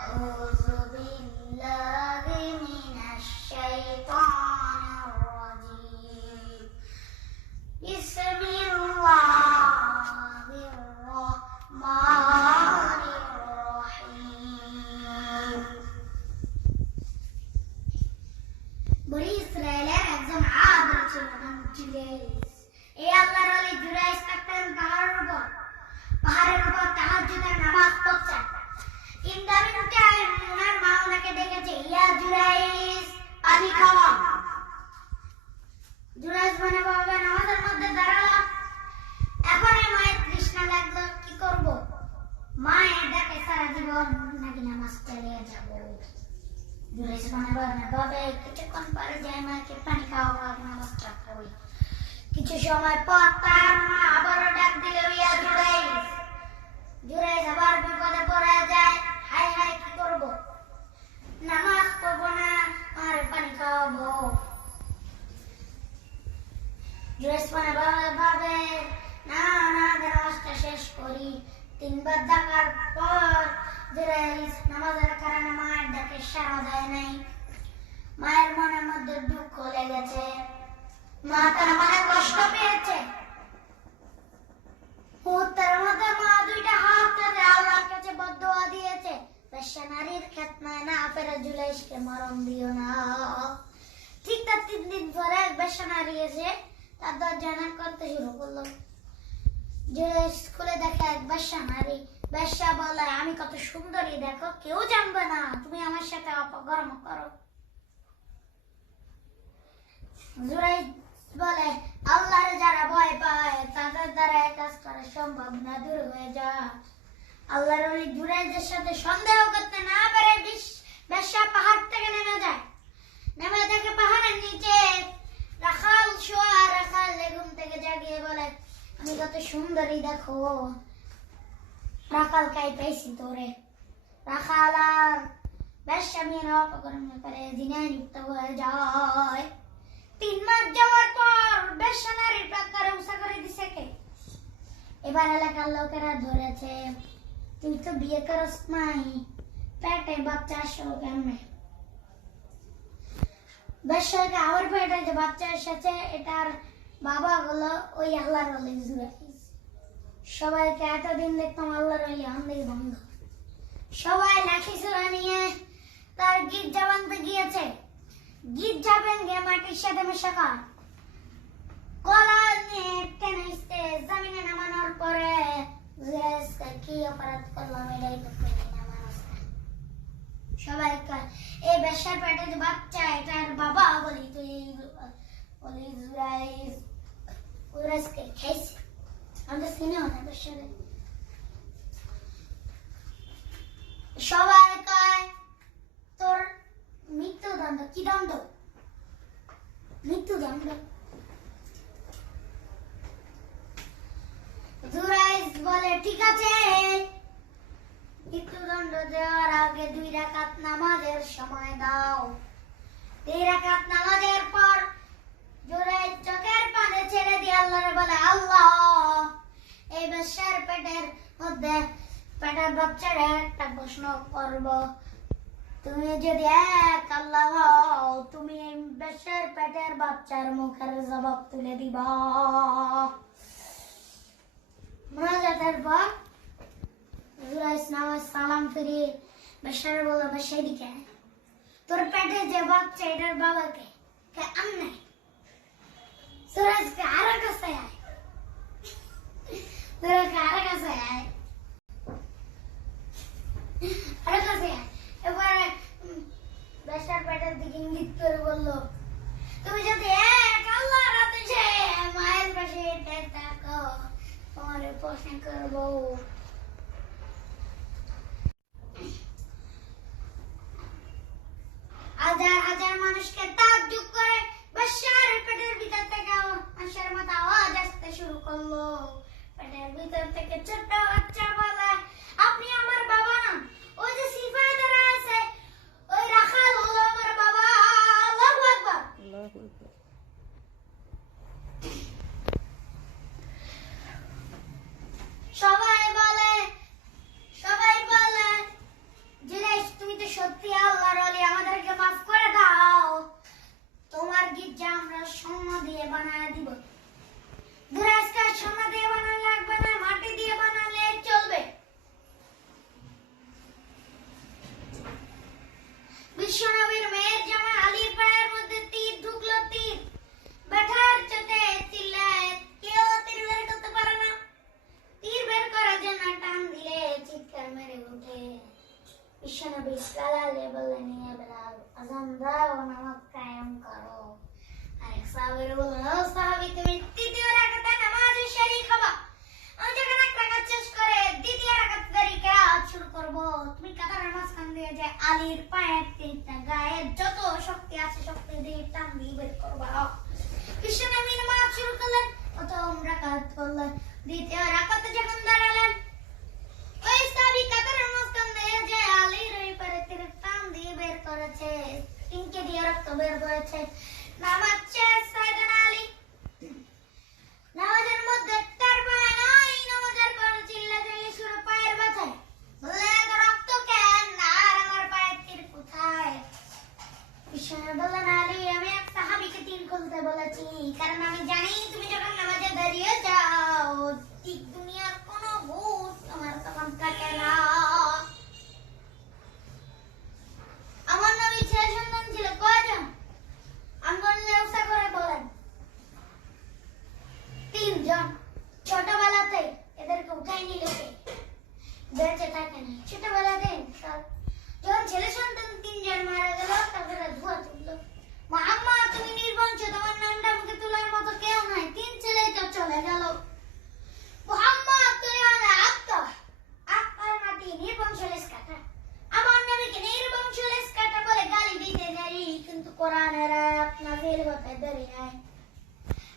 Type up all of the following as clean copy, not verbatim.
أعوذ بالله من الشيطان الرجيم بسم الله الرحمن الرحيم বনি ইসরায়েলের একজন আদর ছিল নাম জুলাইস। এই আল্লাহর ওলি জুলাইস থাকতেন পাহাড়ের উপর তাহাজ্জুদের নামাজ পড়ছেন। ইন্দামিনকে ওনার মা ওনাকে ডেকেছে, ইয়া জুলাইস পানি খাওয়া। জুলাইস মনে ভাবে নামাজের মধ্যে দাঁড়ালো। এখন এই মায়ের তৃষ্ণা লাগলো, কি করব? মায়ের ডাকে সারা জীবন নাকি নামাজ চালিয়ে যাব। জুলাইস মনে ভাবে কিছুক্ষণ পরে যাই মাকে পানি খাওয়া, নামাজটা পড়ি। কিছু সময় পর তার মা আবারও ডাক দিল, ইয়া জুলাইস। জুলাইস আবার বিপদে পড়ে যায়, হাই হাই কি করব? নামাজ পড়বো না আর পানি খাওয়াবো। জুলাইস মনে ভাবে না না নামাজটা শেষ করি। তিনবার ডাকার পর জুলাইস নামাজের কারণে মায়ের ডাকে সাড়া দেয় নাই। মায়ের মনের মধ্যে দুঃখ লেগেছে, মা তার মনে কষ্ট পেয়েছে। মুহূর্তের মধ্যে মা দুইটা হাত তুলে আল্লাহর কাছে বদদোয়া দিয়েছে, বেশ্যা নারীর খেতনায় না ফেরে জুলাইসকে মরণ দিও না। ঠিক তার 3 দিন পরে এক বেশ্যা নারী এসে তার দরজা knock করতে শুরু করলো। জুলাইস খুলে দেখে এক বেশ্যা নারী। বেশ্যা বলে, আমি কত সুন্দরী দেখো, কেউ জানবে না, তুমি আমার সাথে অপকর্ম করো। জুলাইস বলে, আল্লাহর যারা ভয় পায় তাদের দ্বারা এই কাজ করা সম্ভব না, দূর হয়ে যা। আল্লাহর ওলি জুলাইসের সাথে সন্দেহ করতে না পারে বেশ্যা পাহাড় থেকে নেমে যায়। নেমে দেখে পাহাড়ের নিচে রাখাল শোয়া। রাখাল ঘুম থেকে জাগিয়ে বলে, আমি কত সুন্দরী দেখো। রাখাল কাই পেয়েছি তোরে। রাখাল আর বেশ্যা মেয়েরা অপকর্ম করে জিনায় লিপ্ত হয়ে যায়। 3 মাস যাওয়ার পর বেশ্যা নারীর প্রাকারে উষা করে দিছে কে? এবার এলাকার লোকেরা ধরেছে, তুই তো বিয়ে করস নাই, পেটে বাচ্চা আসলো কেমনে? বেশ্যাকে আবার পেটে যে বাচ্চা এসেছে, এটার বাবা হলো ওই আল্লাহর ওলি জুলাইস। সবাইকে এতদিন দেখতাম আল্লাহর ওলি আন্দির বন্ধ। সবাই লাঠি ছোড়া নিয়ে তার গির্জা বাঁধতে গিয়েছে। গির্জা ভেঙে মাটির সাথে মেশা কর কলা নিয়ে টেনে জমিনে নামানোর পরে জুলাইসকে কি অপরাধ করলাম এটাই তো পেটে নামানো। সবাই এই বেশ্যার পেটে যে বাচ্চা, এটার বাবা বলি তুই বলি জুলাইসকে খেয়েছে। আমাদের সিনেও না বেশ্যারে। সবাই কয় তোর মৃত্যুদণ্ড। কি দণ্ড? মৃত্যুদণ্ড। জুলাইস বলে, ঠিক আছে, মৃত্যুদণ্ড দেওয়ার আগে 2 রাকাত নামাজের সময় দাও। 2 রাকাত নামাজের পর জুলাইস চোখের পানি ছেড়ে দিয়ে আল্লাহরে বলে, আল্লাহ, এই বেশ্যার পেটের মধ্যে পেটের বাচ্চারা একটা প্রশ্ন করব। তুমি যদি এক আল্লাহ হও, তুমি বেশ্যার পেটের বাচ্চার মুখের জবাব তুলে দিবা। মুনাজাতের পর জুলাইস নামাজ সালাম ফিরিয়ে বেশ্যারে বলল, বেশ্যা এদিকে আয়। তোর পেটে যে বাচ্চা, এটার বাবাকে কে? আমি নাই। জুলাইসকে আরো কাছে আয়। জুলাইসকে আরো কাছে আয়, আরো কাছে আয়। এবারে বেশ্যার পেটের দিকে ইঙ্গিত করে বলল, তুমি যদি এক আল্লাহর আদেশে মায়ের পাশে থাকো, তোমার প্রশ্ন করবো। হাজার হাজার মানুষকে তাজ্জুব করে বেশ্যার পেটের ভিতর থেকে মানুষের মতো আওয়াজ আসতে শুরু করলো। পেটের ভিতর থেকে ছোট্ট বাচ্চা বলে, আপনি আমার বাবা না, ওই যে সিপাহী যারা আছে ওই রাখাল হলো আমার বাবা। আল্লাহু আকবার। সবাই বলে জুলাইস সত্যি আল্লাহর ওলি, আমাদেরকে মাফ করে দাও। তোমার গির্জা আমরা সোনা দিয়ে বানায় দিব। আজকে সোনা দিয়ে বানালে লাগবে না, মাটি দিয়ে বানালে চলবে। বিশ্বনবীর মেয়ের জামা আলীর পায়ের মধ্যে তীর ঢুকলো, তীর ব্যথার চোটে চিল্লায়, কেউ তীর বের করতে পারে না। তীর বের করার জন্য টান দিলে চিৎকার মেরে উঠে। বিশ্বনবী সালালে বললেন, ইয়া বেলাল, আযান দাও, নামাজ কায়েম করো। আরেক সাহাবীর বললেন, ও সাহাবী, তুমি তৃতীয় রাকাতে নামাজে শরীক হবা। আমি যখন এক রাকাত শেষ করে দ্বিতীয় রাকাত কিরাত শুরু করব, তুমি কাতারের মাঝখান দিয়ে যে আলীর পায়ের তীরটা গায়ে যত শক্তি আছে শক্তি দিয়ে টান দিয়ে বের করবা। বিশ্বনবী নামাজ শুরু করলেন, প্রথম রাকাত করলেন। দ্বিতীয় রাকাতে যখন দাঁড়ালেন, ওই সাহাবী কাতারের মাঝখান দিয়ে যে আলীর ওই পায়ের তীরের টান দিয়ে বের করেছে, তিনকে দিয়ে রক্ত বের হয়েছে। নামাজ শেষ, সাইয়েদনা আলী নামাজের মধ্যে তার পায়ে নাই, নামাজের পর চিল্লাচিল্লি শুরু পায়ের ব্যথায়। বললেন, এত রক্ত কেন, আর আমার পায়ের তীর কোথায়? বিশ্বনবী বললেন, আলী, আমি এক সাহাবীকে তীর খুলতে বলেছি, কারণ আমি জানি তুমি যখন নামাজে দাঁড়িয়ে যাও ঠিক দুনিয়ার কোনো ভূত তোমার তখন থাকে না। আমার নবী ছেলে সন্তান ছিল কয়জন? আঙ্গুলে উঁচা করে বলেন, 3 জন। ছোটবেলাতে এদেরকে উঠাই নিল কে? বেঁচে থাকে না ছোটবেলাতে। যখন ছেলে সন্তান 3 জন মারা গেল, তারপরে ধোয়া তুললো, মা আম্মা তুমি নির্বংশ, তোমার নামটা মুখে তোলার মতো কেউ নাই, 3 ছেলেই তো চলে গেল। মুহাম্মদ তুমি আমাদের আত্মার মাটি, নির্বংশ লেস কাটা। আমার নবীকে নির্বংশ লেস কাটা বলে গালি দিতে দেরি, কিন্তু কোরআনের আয়াত নাযিল হতে দেরি নাই।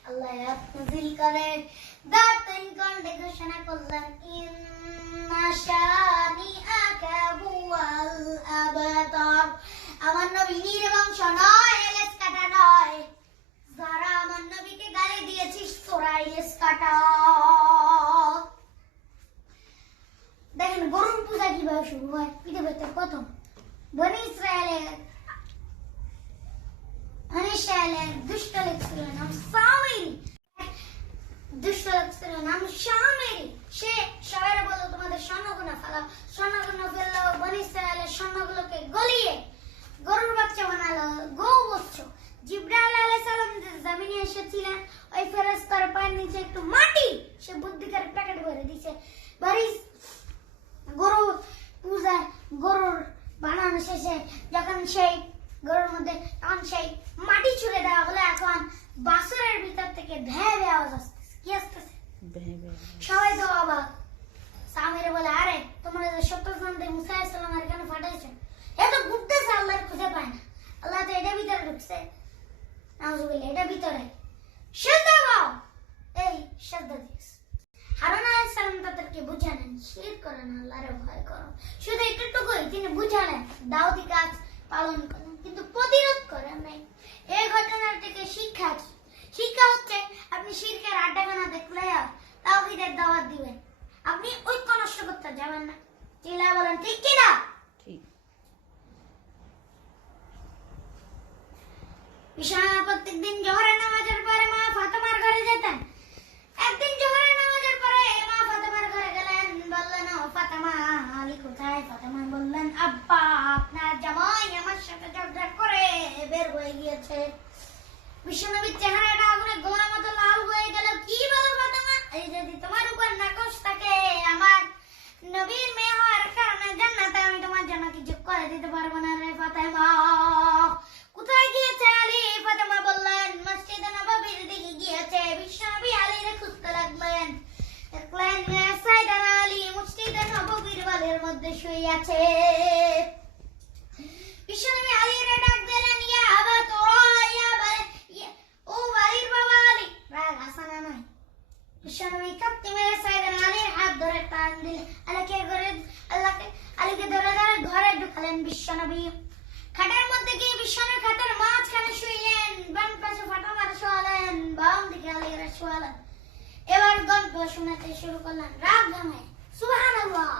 আল্লাহ আয়াত নাযিল করে দাঁতিন কণ্ঠে ঘোষণা করলেন, ইন্না শানিআকা হুয়াল আবতার। আমার নবী নির্বংশ নয়, লেস কাটা নয়। যারা আমার নবীকে গালি দিয়েছিস তোরাই লেস কাটা। দেখেন গরুর পূজা কিভাবে শুরু হয় পৃথিবীতে প্রথম। বনি ইসরায়েলের দুষ্ট লোক ছিল নাম সামিরি। দুষ্ট লোক ছিল নাম সামিরি। সে সবাই বলল, তোমাদের স্বর্ণগুনা ফেলাও। স্বর্ণগুনা ফেললো, বনি ইসরায়েলের স্বর্ণগুলোকে গলিয়ে গরুর বাচ্চা বানালো, গৌ বৎস। জিবরাইল আলাইহিস সালাম জমিনে এসেছিলেন, ওই ফেরেশতার পায়ের নিচে একটু মাটি সে বুদ্ধি করে প্যাকেট ভরে দিয়েছে। গরু পূজা, গরুর বানানো শেষে যখন সেই গরুর মধ্যে তখন সেই মাটি ছুঁড়ে দেওয়া হলো, এখন বাছুরের ভিতর থেকে ভ্যাঁ ভ্যাঁ আওয়াজ আসতেছে। কি আসতেছে? সবাই তো অবাক। সামিরে বলে, আরে তোমরা যে 70 জন দিয়ে মুসা আলাইহিস সালামের কেন ফাটাইছো? এ তো ঘুরতেছে, আল্লাহর খুঁজে পায় না। আল্লাহ তো এটা ভিতরে ঢুকছে, নাউজুবিল্লাহ, এটা ভিতরে সেজদা দাও। এই সেজদা দিস। হারুন আলাইহিস সালাম তাদেরকে বুঝালেন, শিরক করো না, আল্লাহর ভয় করো। শুধু একটুকুই তিনি বুঝালেন, দাওয়াতি কাজ পালন করেন, কিন্তু প্রতিরোধ করেন নাই। এই ঘটনার থেকে শিক্ষা কি? শিক্ষা হচ্ছে, আপনি শিরকের আড্ডাখানা দেখলে তাওহীদের দাওয়াত দিবেন, আপনি ঐক্য নষ্ট করতে যাবেন না। চিল্লা বলেন ঠিক কি না? ঠিক। প্রত্যেকদিন জোহরের নামাজের পরে মা ফাতেমার ঘরে যেতেন। একদিন জোহরের নামাজের পরে মা ফাতেমার ঘরে গেলেন, বললেন, ও ফাতেমা, আলী কোথায়? ফাতেমা বললেন, আব্বা আপনার জামাই আমার সাথে ঝগড়া করে বের হয়ে গিয়েছে। বিশ্বনবীর চেহারাটা আগুনে গোলার মতো লাল হয়ে গেল। কি বলো ফাতেমা? এই যদি তোমার উপর নাকশ থাকে, আমার নবীর মেয়ে হওয়ার কারণে জান্নাতে আমি তোমার জন্য কিছু করে দিতে পারবো না রে ফাতেমা। কোথায় গিয়েছে আলী? ফাতেমা বললেন, মসজিদে নববীর দিকে গিয়েছে। বিশ্বনবী আলীর খুঁজতে লাগলেন, দেখলেন সাইয়েদনা আলী মসজিদে নববীর ওয়ালের মধ্যে শুয়ে আছে। বিশ্বনবী আলীর ডাক দিলেন, ইয়া আবা তোরা, ও আলীর বাবা আলী। রাগ হাসানা নয়। বিশ্বনবী কাঁপতে মেরে সাইয়েদনা আলীর হাত ধরে টান দিলেন, আলীকে ধরে ঘরে ঢুকালেন। বিশ্বনবী খাটের মধ্যে গিয়ে বিশ্বনবী খাটের মাঝখানে শুইলেন, বাম পাশে ফাতেমার শোয়ালেন, বাম দিকে আলীর শোয়ালেন। এবার গল্প শোনাতে শুরু করলেন রাগ ভাঙায়। সুবহানাল্লাহ।